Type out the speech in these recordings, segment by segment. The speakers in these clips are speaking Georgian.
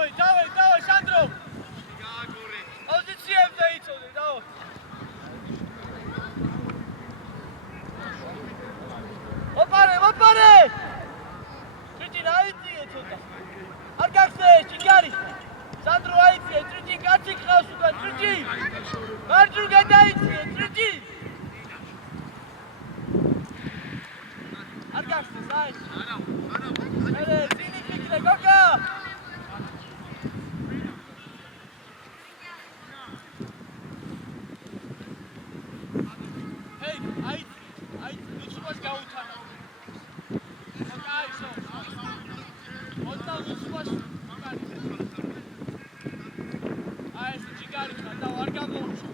Давай, Сандро! Позициям заицоди, давай! Опаре! Тричи наицие ცოტა. არ გახსნეს, ჭიგარი. Სანდრო აიწიე, ტრიჭი კაცი ხავს უკან, ტრიჭი. მარჯვნ გადაიწიე, ტრიჭი. არ გახსნეს, აი. არა. მერე ძინი ფიქრე, გოგა. ჰეი, აი, უცბას გაუთანა. გაისო. მოწა უცბას არ გამოუშვა.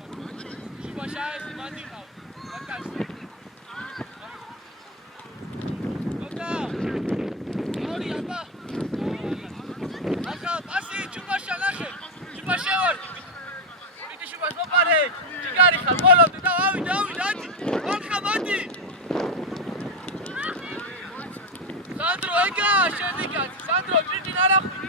შუბაში აესი მანდიყავ. გაკაცე. გოგა. ორი აბა. ახლა პასი შუბაში ნახე. შუბაში ვარ. მიტი შუბას მოპარე. ჭიგარი ხარ, ბოლომდე და ავიდე, ადი. ახლა მოდი. სანდრო ეგა, შენი კაცი. სანდრო ჭიჭი ნარახი.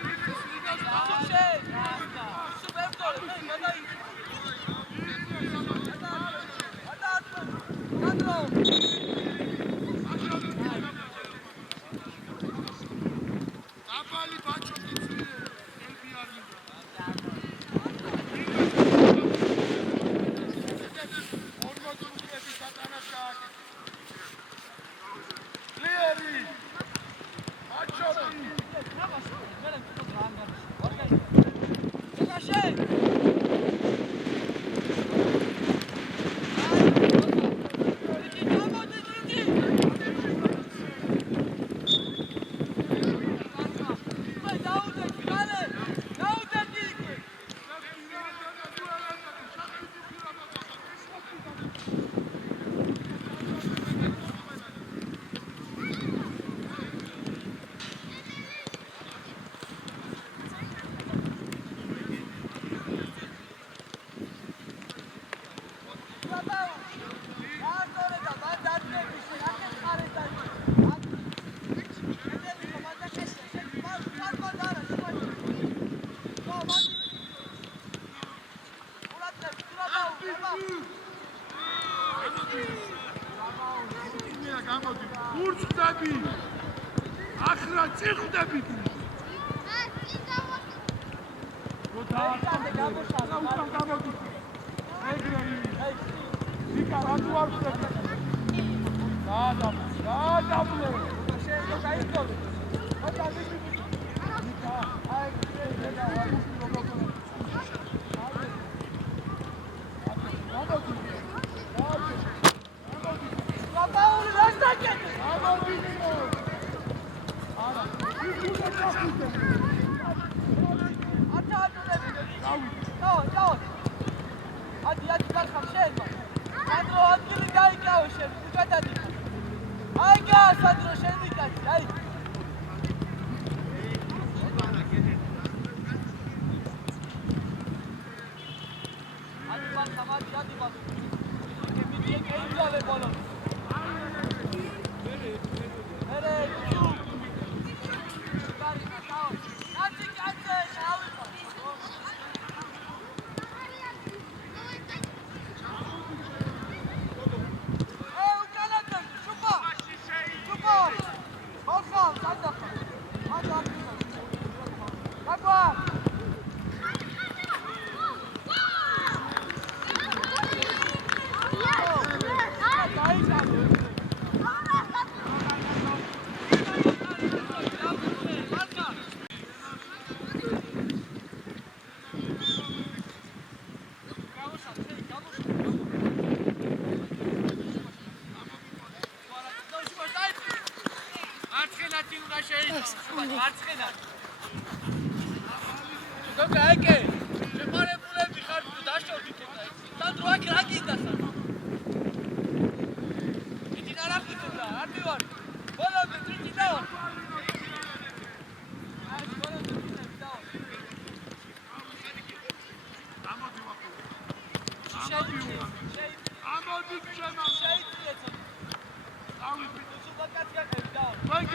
Vai,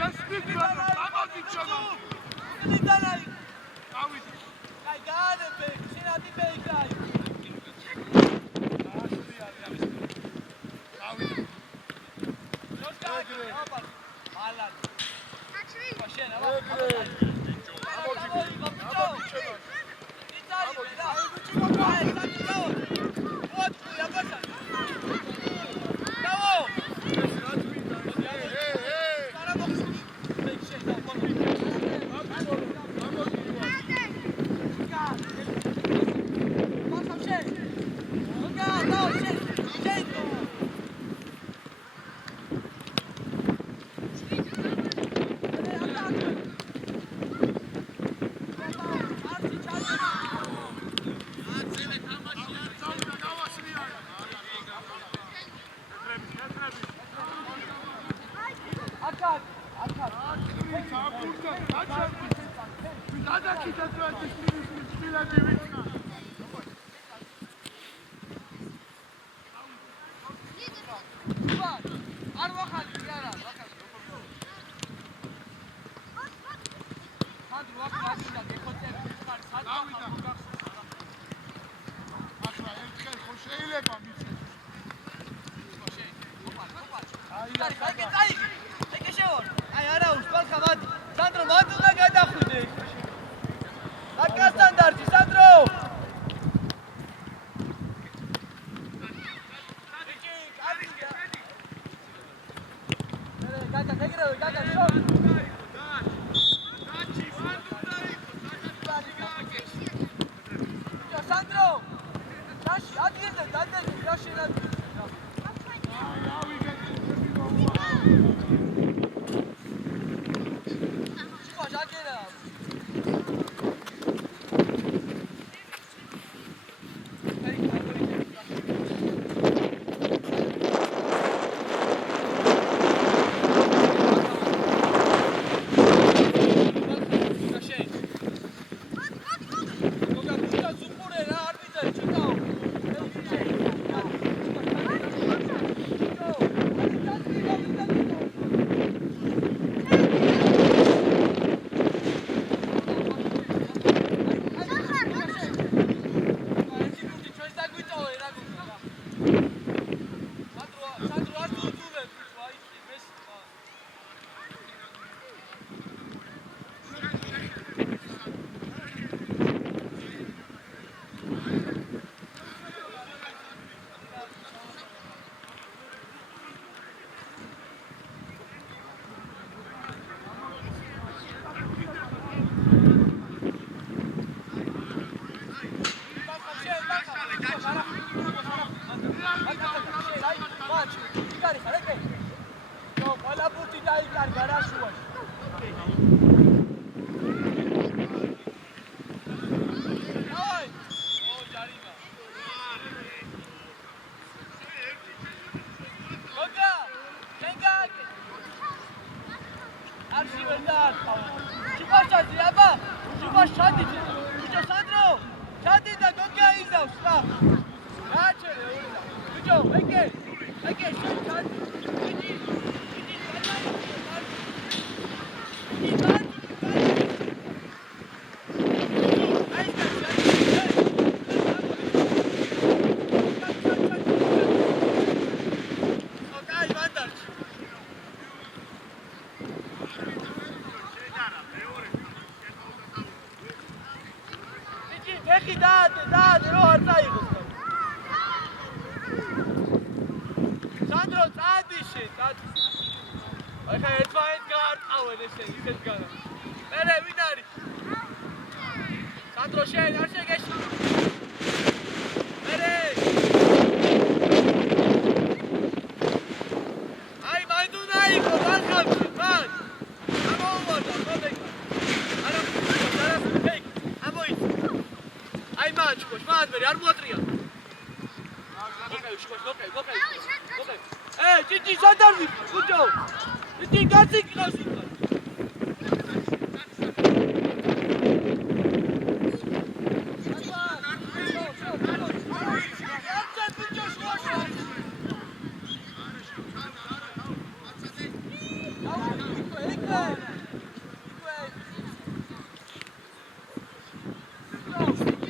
Go!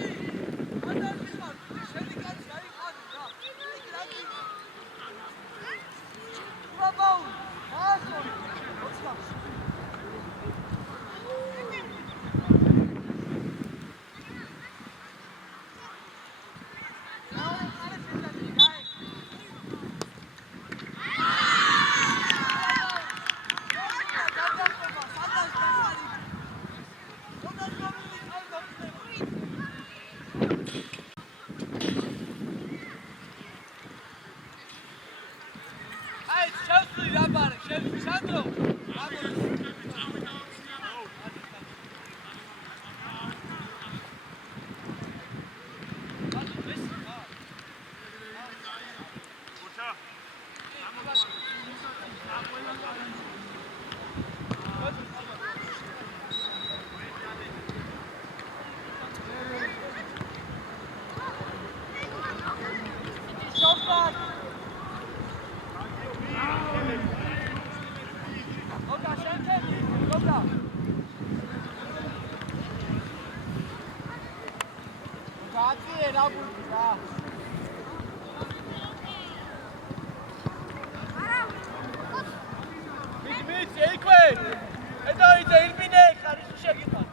აწიე რა ბურთი რა. მიჩ ეიქვე. ედოიძე ირმინე ხარი შეგიყავ.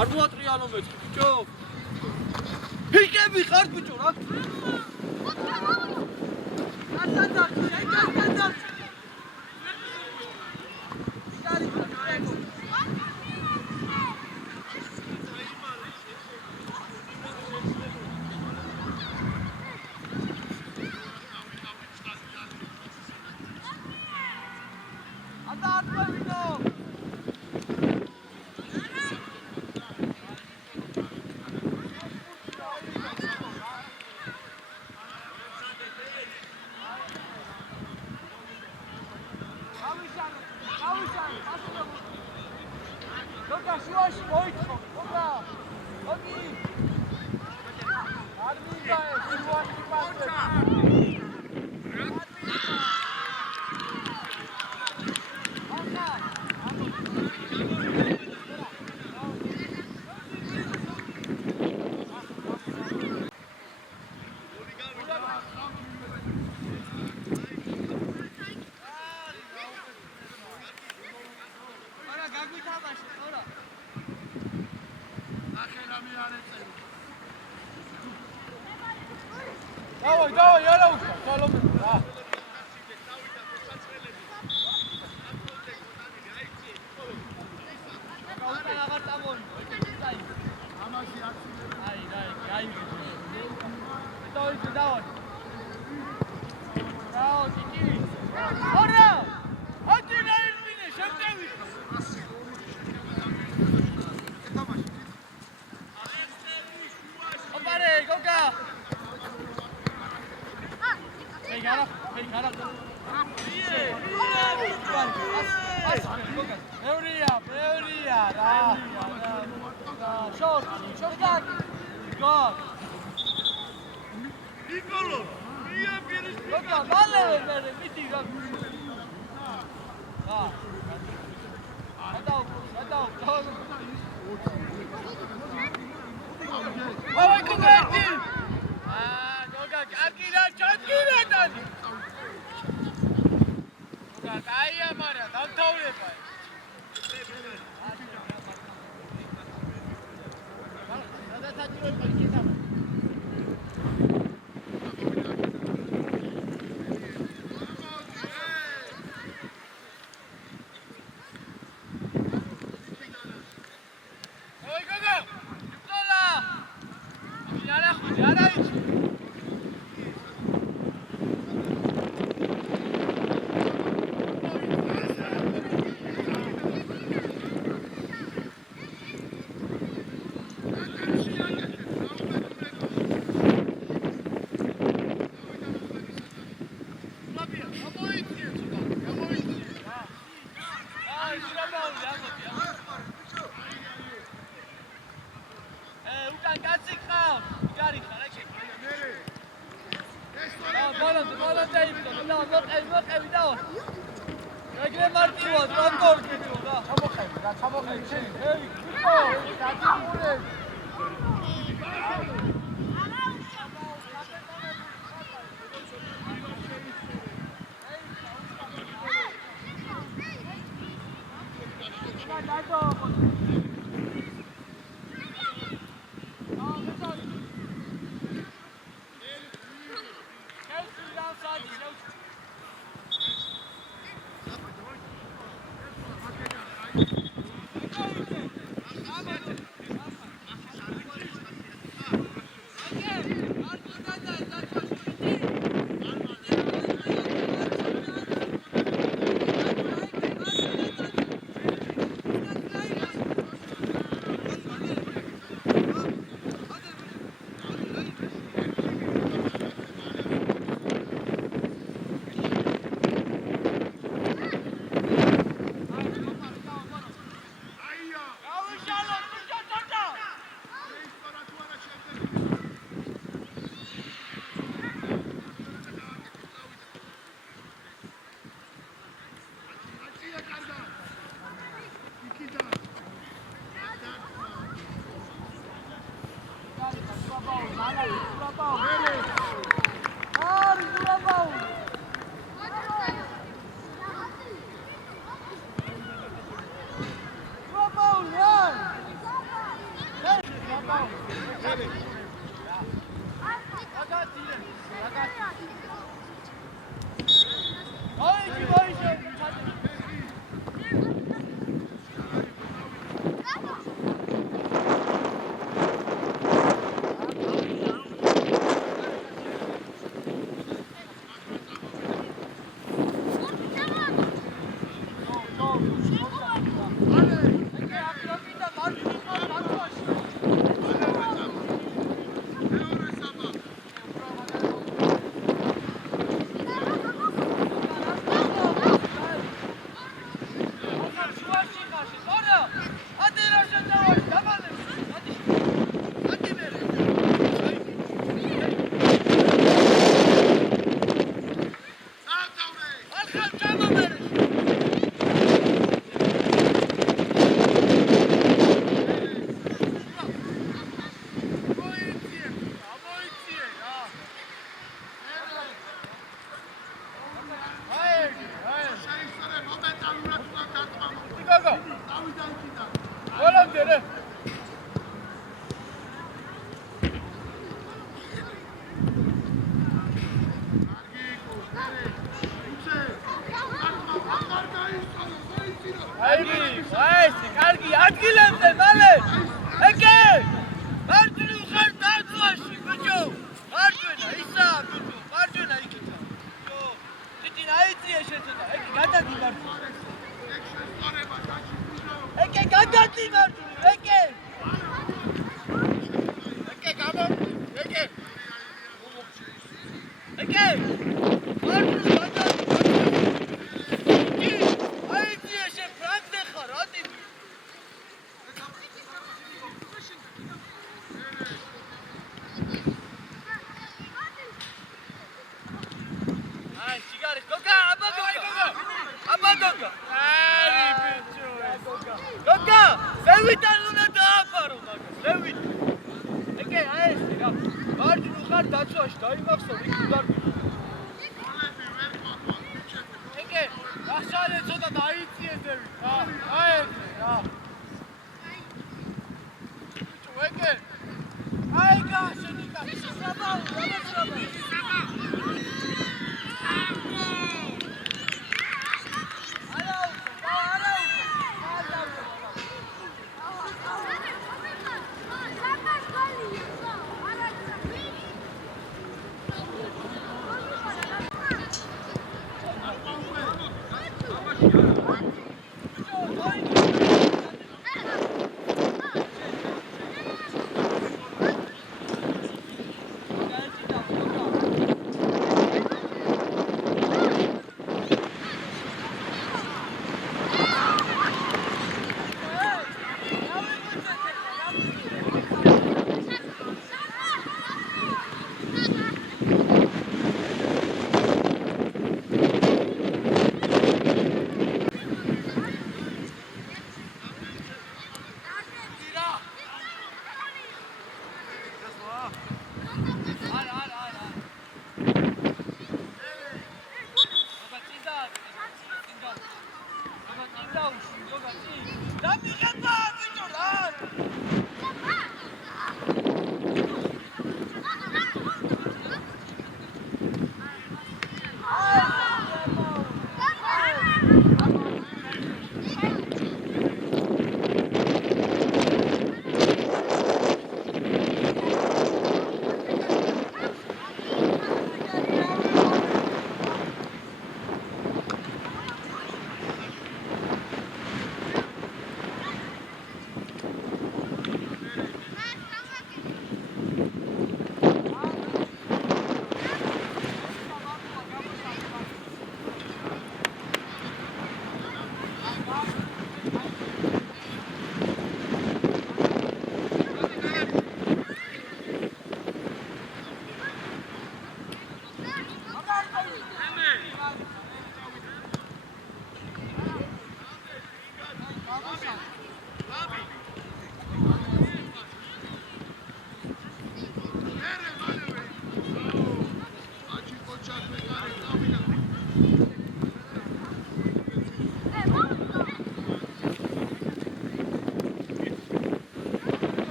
არ მოატრიალო მე ბიჭო ფიქები ხარ ბიჭო რა Давай, я раука, саломе, да. Каута агар тамон. Амаси акси. Ай. Давай. Давай, тики. Ора! Ати на ирмине, შევდევი. ოპარე, გოგა. Pegara. Euria, da. Short. God. Nicolo. Via Pieris. Gogga, vale, miti. Ah. Adau. Ой, Гугарти. Გოგა, კარგი დანი. გოგა, კაია, მაგრამ დამთავრება. სადაცაჭიროება იქნება. ой, გოგა. წოლა. არა იცი. კარგი ადგილებზე მალე. ეკე! მარჯვნივ ხარ დაცვაში, ბიჭო. მარჯვენა ისაა, ბიჭო. მარჯვენა იქითა. ბიჭო. წითი აიწია შეცოდა. ეკე გადადი მარჯვნივ. ეკე გადადი მარჯვნივ, ეკე. ეკე გამო. ეკე. ეკე. მარჯვნივ გადადი. ლევიტან უნდა დააფარო მაგას, ლევიტ. ეკე, აი ეს რა. მარჯვნივ ხარ დაცვაში, დაიმახსოვრ იქ დარბი. ეკე, გახსალე ცოტა დაიწიე ზევით, რა. აი ეს რა. ბიჭო, ეკე. აი გაშენი კაცი, საბაუ, საბაუ.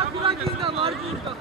Akura ginda marjurda.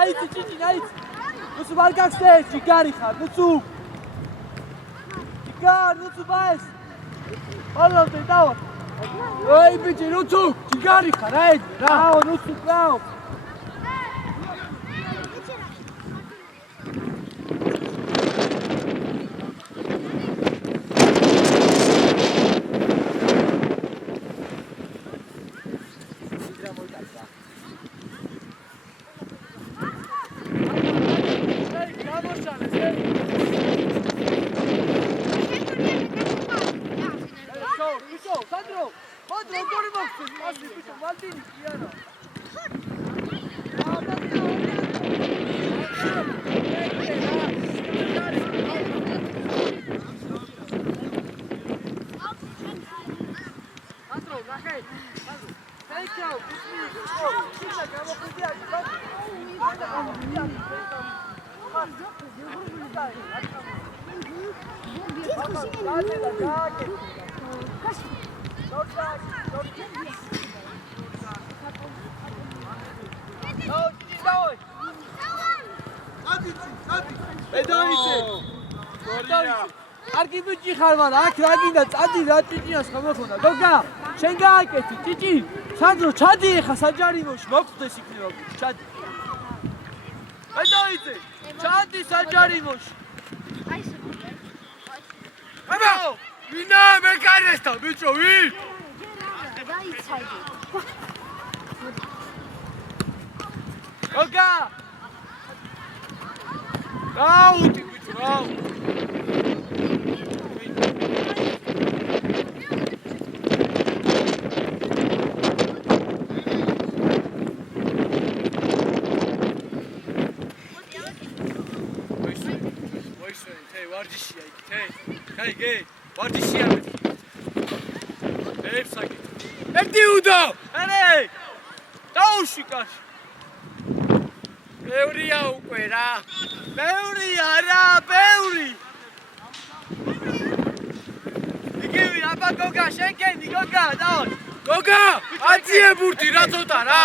Aici, Cici, aici! Nu se marca stai, Cigari, nu tu! Cigar, nu tu baies! Olha, te dau! Oi, bici, nu tu! Cigari, aici! Bravo, nu tu, bravo! Argi bici ხარ მაგრამ აქ რა გინდა წადი რა ჭიჭიას ხმოქონა გოგა შენ გააკეთი ჭიჭი სანდრო ჩადი ხა საჯარიმოში მოგწდეს იქნება ჩადი ბედოიცე ჩადი საჯარიმოში აი აბა ვინა მე კარესტა ბიჭო ვინ დაიცადი გოგა გაუდი ბიჭო გაუ Hey, ვარჯიშია მე. ეფსაკი. ერთი უდო. არე. დაუში კაში. ბევრია უკვე რა. ბევრია რა, ბევრი. იგივე აბა გოგა შენკენი გოგა, დაო. გოგა, აძიე ბურთი რა ცოტა რა.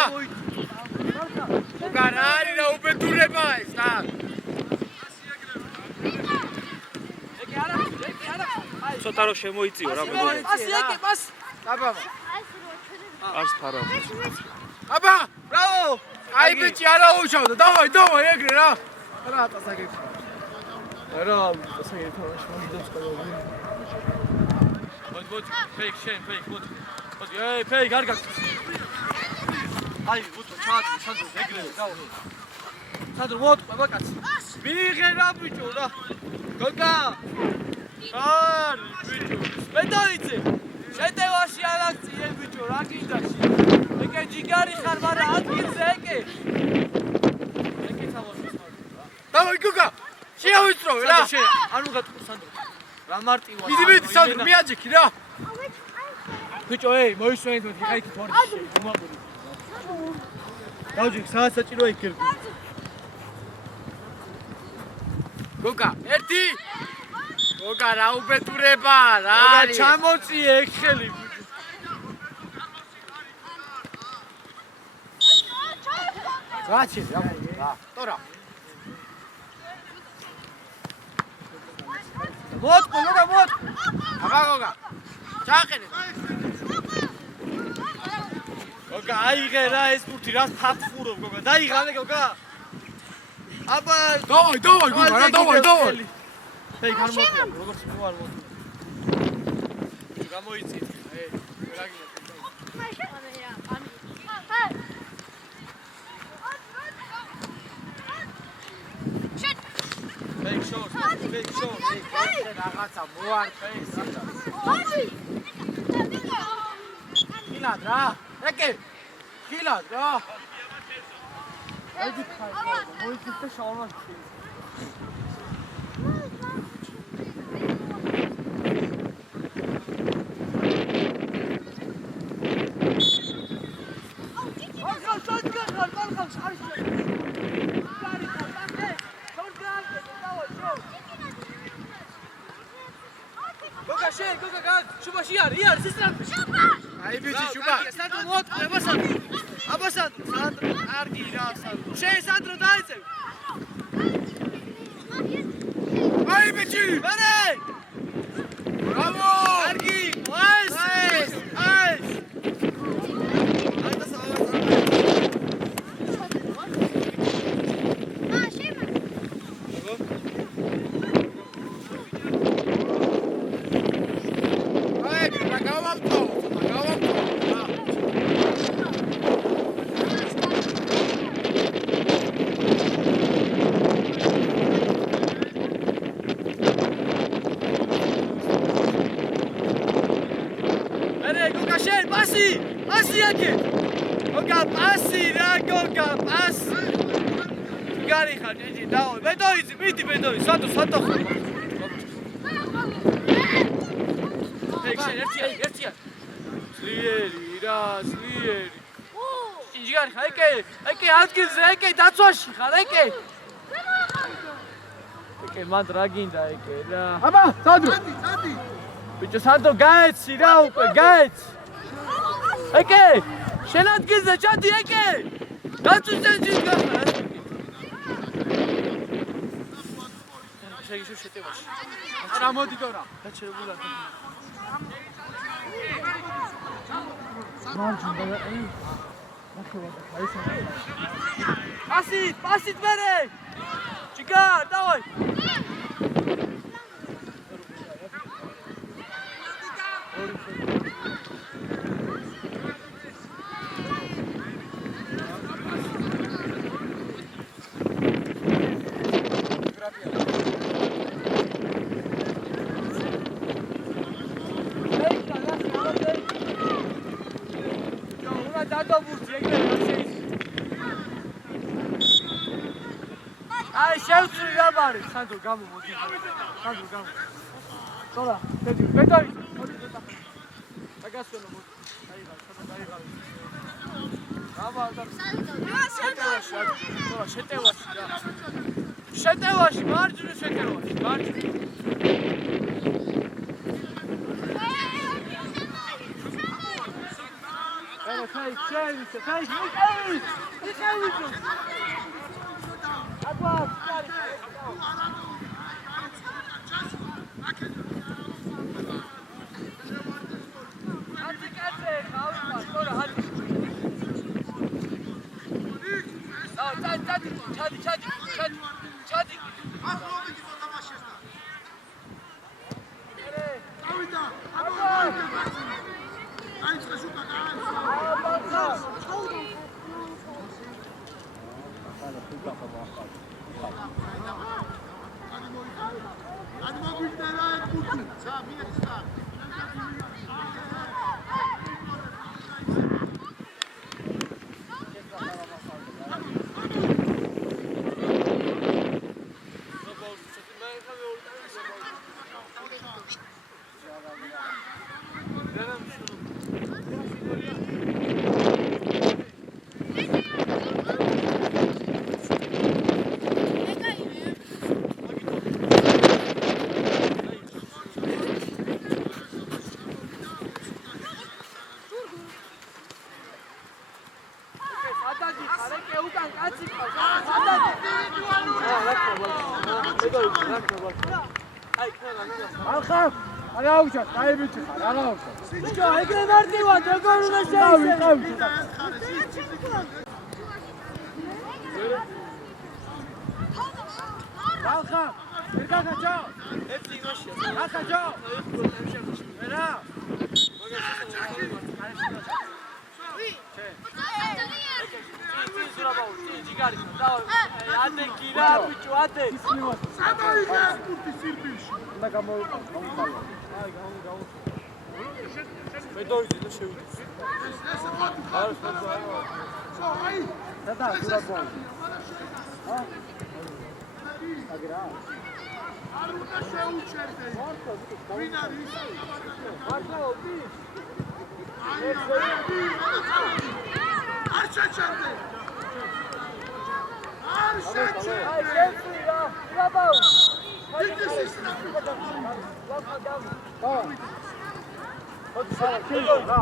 გოგა რა არის რა უბედურება ეს რა. ცოტა რო შემოიწიო რა მეგობრებო. პასი ეკე, პასი. აბა. არს ფარა. აბა, ბრავო. აი ბიჭი არა უშავდა. დავაი, დავაი ეგრე რა. რა პასაკე. რა პასაკე თამაში მომიდოს ყველა. მოდი, ფეიქ შენ, ფეიქ, მოდი. მოდი, ეი, ფეიქ არ გაქვს. აი, უთო ჩადი, სანდრო ეგრე, დავაი. სანდრო მოდი, ბაკაცი. მიიღე რა ბიჭო რა. გოგა. არ ბიჭო მეტოიცე შეტევაში არ აქციე ბიჭო რა გინდაში ეკე ჯიგარი ხარ მაგრამ ადგილზე ეკე თავაში დავაი გოგა შეავიწროვე რა არ უღატყო სანდრო რა მარტივაა მიდი სანდრო მიაჯექი რა ბიჭო ეი მოისვენით მოდი ხა იქ თორში უმაბური დავჯექ საასაჭირო იქ გერგო გოგა ერთი გოგა რა უბედურება რა არის? გოგა ჩამოწიე ეგ ხელი. Gacil, ya. Tora. Mot, Goga, mot. Aba Goga. Çaqini. Goga, აიღე რა ეს ფურთი რას ფაფხურობ Goga. დაიღალე Goga. აბა, Давай, Goga, რა давай. ეი, გამოიწია, როგორც მოარ მო. გამოიწია. ეი, რაგინა. Fake shot. Რაღაცა მოარყეს. Gilad რა. ეკე. Gilad რა. ედი ხარ. მოიწია შალმა. Goga, შუბაში არის, ისრა. აი ბიჭი, შუბა. სანდრო მოატყე, აბა სანდრო, კარგი რა სანდრო. შენ სანდრო დაიწევ. აი ბიჭი. მერე. ბრავო. კარგი, აის. აი და სავალ. Pasi აკე. Goga, pasi რა Goga, pasi. გარი ხარ, ჯიჯი, დაო. ბედოიზი, მიდი ბედოიზი, სათო. ერთია. სლიერი რა, სლიერი. ჯიჯი ხარ, ეკე ადგილზე, ეკე დაცვაში ხარ, ეკე. ეკე მანდ რა გინდა ეკე რა. აბა, სანდრო. ბიჭო, სანდრო გაეცი რა უკვე, გაეცი. ეკე, შენ ადგილზე ჩადი ეკე. დაწვისენ ჯიჯი ხარ. შეგიშო შეტევაში. რა მოდი ტორა. გაჩერებულა. მარჯვნივ და Пасит მერე. Чика, давай. Ai, შევწვი რა ბარი, სანდრო გამოდი. სანდრო გამო. Tora, ბედოი. აგასვენო მოდი. დაიღალე. აბა, Tora, შეტევაში რა. შეტევაში, მარჯვნივ შეტევაში, მარჯვნივ. Hey, ახლა აღაუჩათ, დაიბიჭი ხარ, აღაუჩათ. ბიჭო, ეგრე მარტივად, ეგრე უნდა შეიძლება. ახლა, ერგაგაჭო. ერთი იმაშია. ახაჭო. ვერა. ჯიგარი, ადე გირა, ბიჭო, ადე. სადაიღე პუნქტი სირბილში. უნდა გამოვიყო. აი, გაუ. მე დოიძე და შევიდე. ესე ხოთი ხარ. სო, აი. სადა, გურაბო. აგერა. არ უნდა შეუჩერდე. ვინ არის? მართლობი? არ შეჩერდე. არ შეჩერდე. აი, შეწვი რა, გურაბო. დიდი სისტემი. ხოთი სალა, ჩილო რა.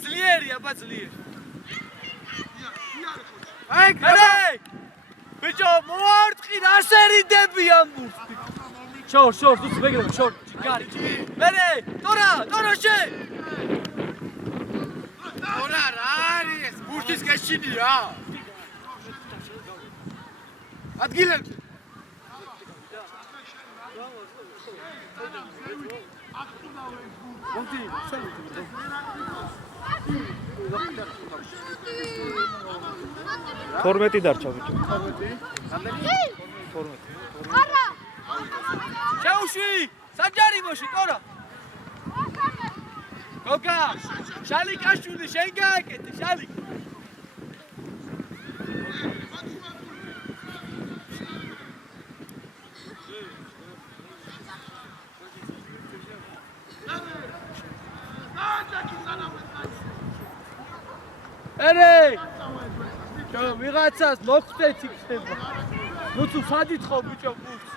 ძლიერია, ბაძლიერი. აი, ბიჭო, მოარტყი, რა სერიდები ამბობს. შორ, თუ მეგრე, შორ, ჯიგარი. მერე, ტორა შე. ტორა რა არის? ბურთის გეშინია. ადგილებზე. მონტი, შევიდე. 12 დარჩა ბიჭო. 12. არა. შეუშვი, საჯარიმოში, ტორა. გოგა, შალიკაშვილი, შენ გააკეთე, შალიკ. ერე! ვიღაცას მოხვდეთ იქნება. ნუ თუ სადითხო ბიჭო ბურთს.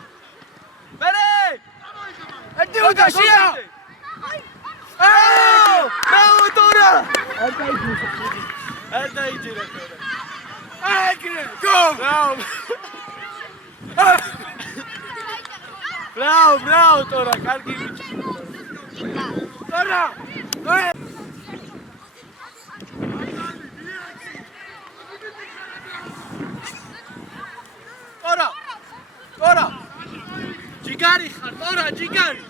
მერე! ერთი უდაშია! აუ! აუ ტორა! არ დაიჯერა ტორა. აგრე, გო! ბრავ, ტორა, კარგი ბიჭო. ტორა! ტორა! ჯიგარი ხარ, ტორა, ჯიგარი!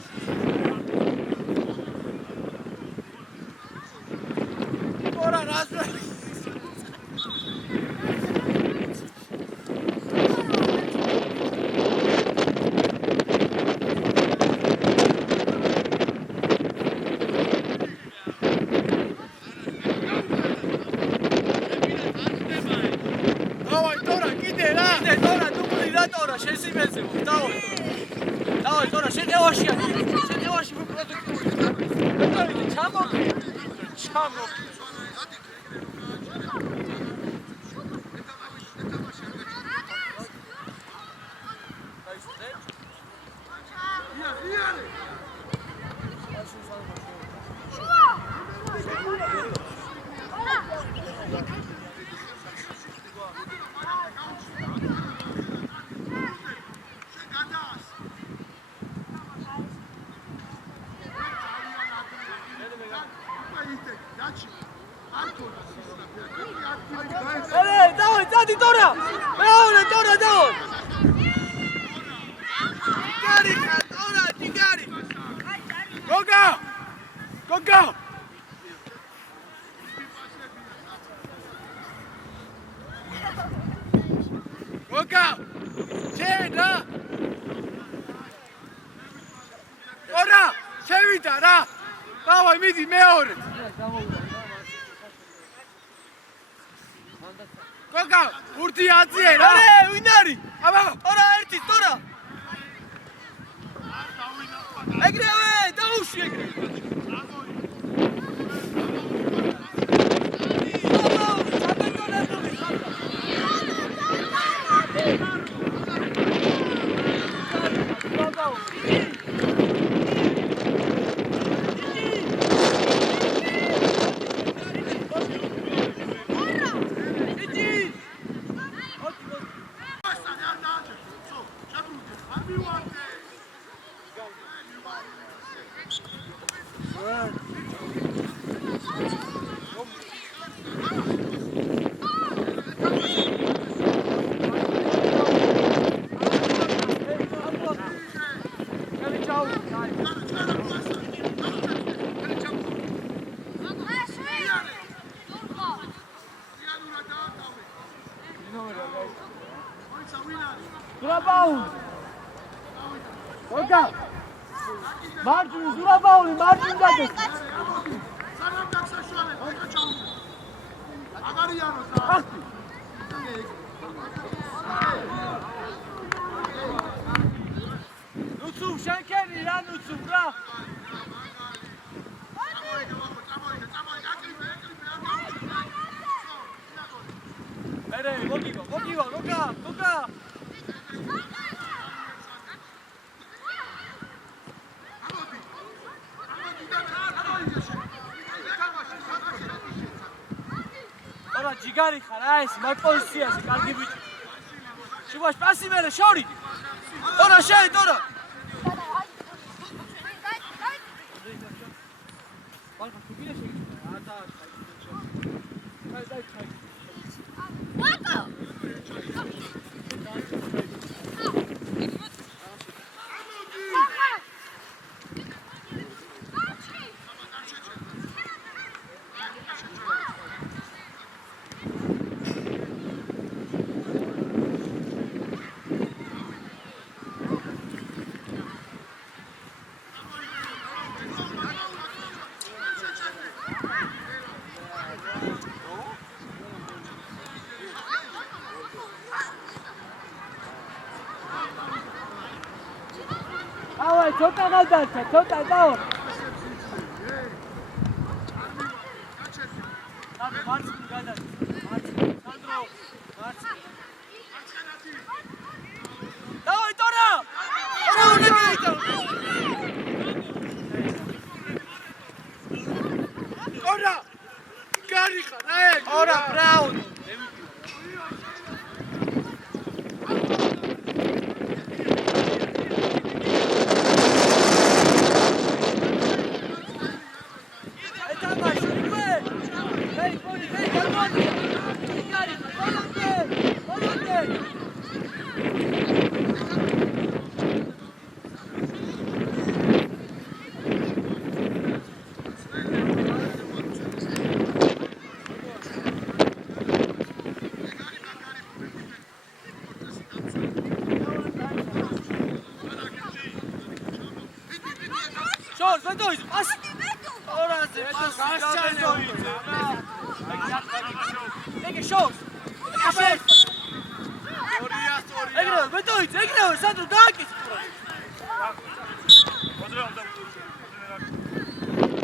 ტორა, რას დავай, ტორა, შენევაშია. შენევაში პროდუქტული. ჩამო. მეორე ტორა დაო ჯიგარი ხარ ტორა ჯიგარი გოგა გოგა გოგა შენა ორა შევიდა რა დავაი მიდი მეორე გოგა ურთი აციე რა ვინ არის აბა ტორა ერთი ტორა ეგრევე დაუშვი ეგრევე გოგა მარჯვნი ზურაბაული მარჯვნი გადეს სანამ გასაშვალე გოგა ჩაუდგა აგარიანო და ნუცუ შენკენი რა ნუცუ რა ერე მოგივა გოგა ტორა ჯიგარი ხარ რა ეს მაგ პოზიციაზე კარგი ბიჭი შუბაშ პასი მერე შორი ტორა შეი ტორა ბალკა შუბილე შეგიძლია და ავай ცოტა გადაცა ცოტა დაო მარცხნი გადადი მარცხნი სანდრო მარცხნი დავაი ტორა ტორა უნებია ორა გარი ხარ აი ტორა ბრაუნ შორს ვეთოის პას ორაზე პას გასჩანე ეგ შორს ეგრევე ვეთოის ეგრევე სანდრო დააკის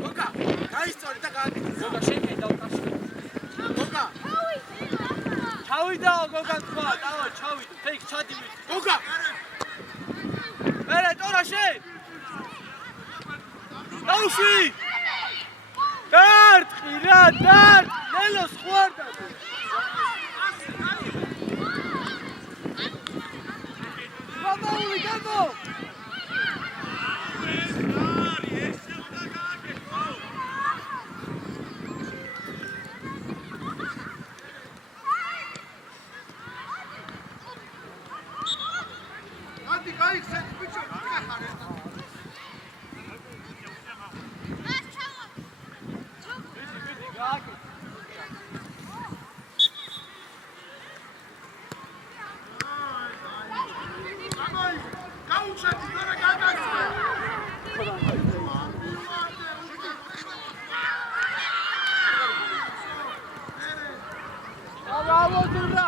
გოგა გაისწორი და გააკეთე გოგა შენკენ დავკაში გოგა ჩავიდაო გოგა თქვა დავა ჩავიდო ფეიქ ჩადივი გოგა მერე ტორა შენ დაუშვი დარტყი რა დარტ ნელოს ხვარდა ბაბაული გამო გაუჩეთი, არა გაგაცნე. Bravo, Durra!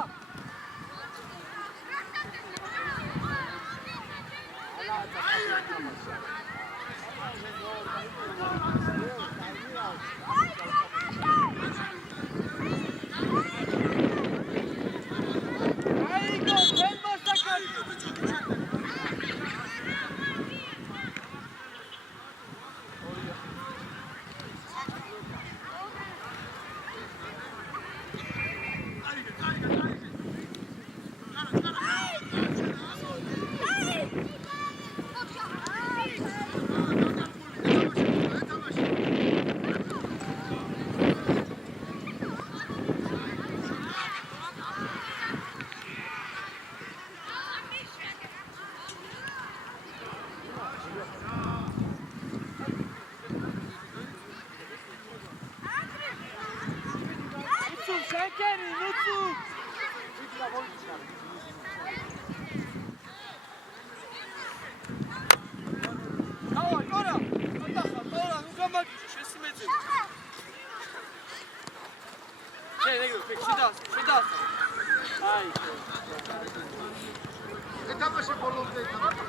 ეთამაშე ბოლომდე ეთამაშე.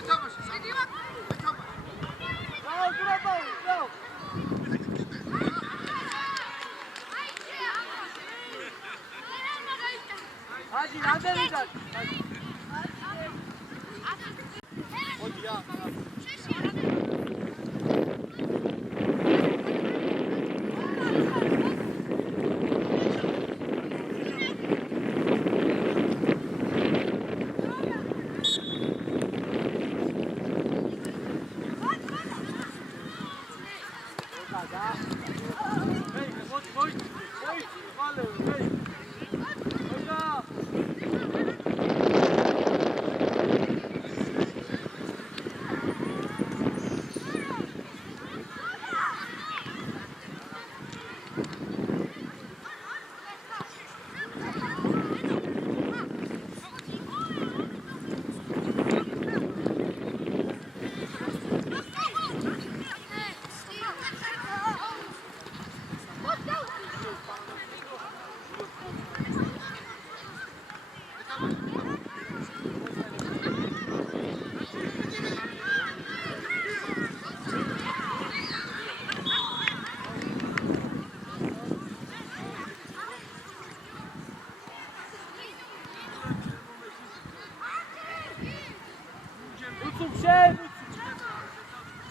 ეთამაშე. Bravo, Durra, bravo! Haji, რამდენი და? Ოდია.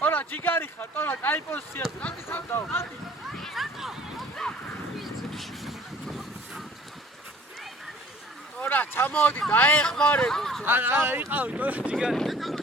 Ora, ჯიგარი ხარ, ტორა, კაი პოზიციაზე. ora, ჩამოდი, დაეხმარე. არა, იყავი, ტორა, ჯიგარი.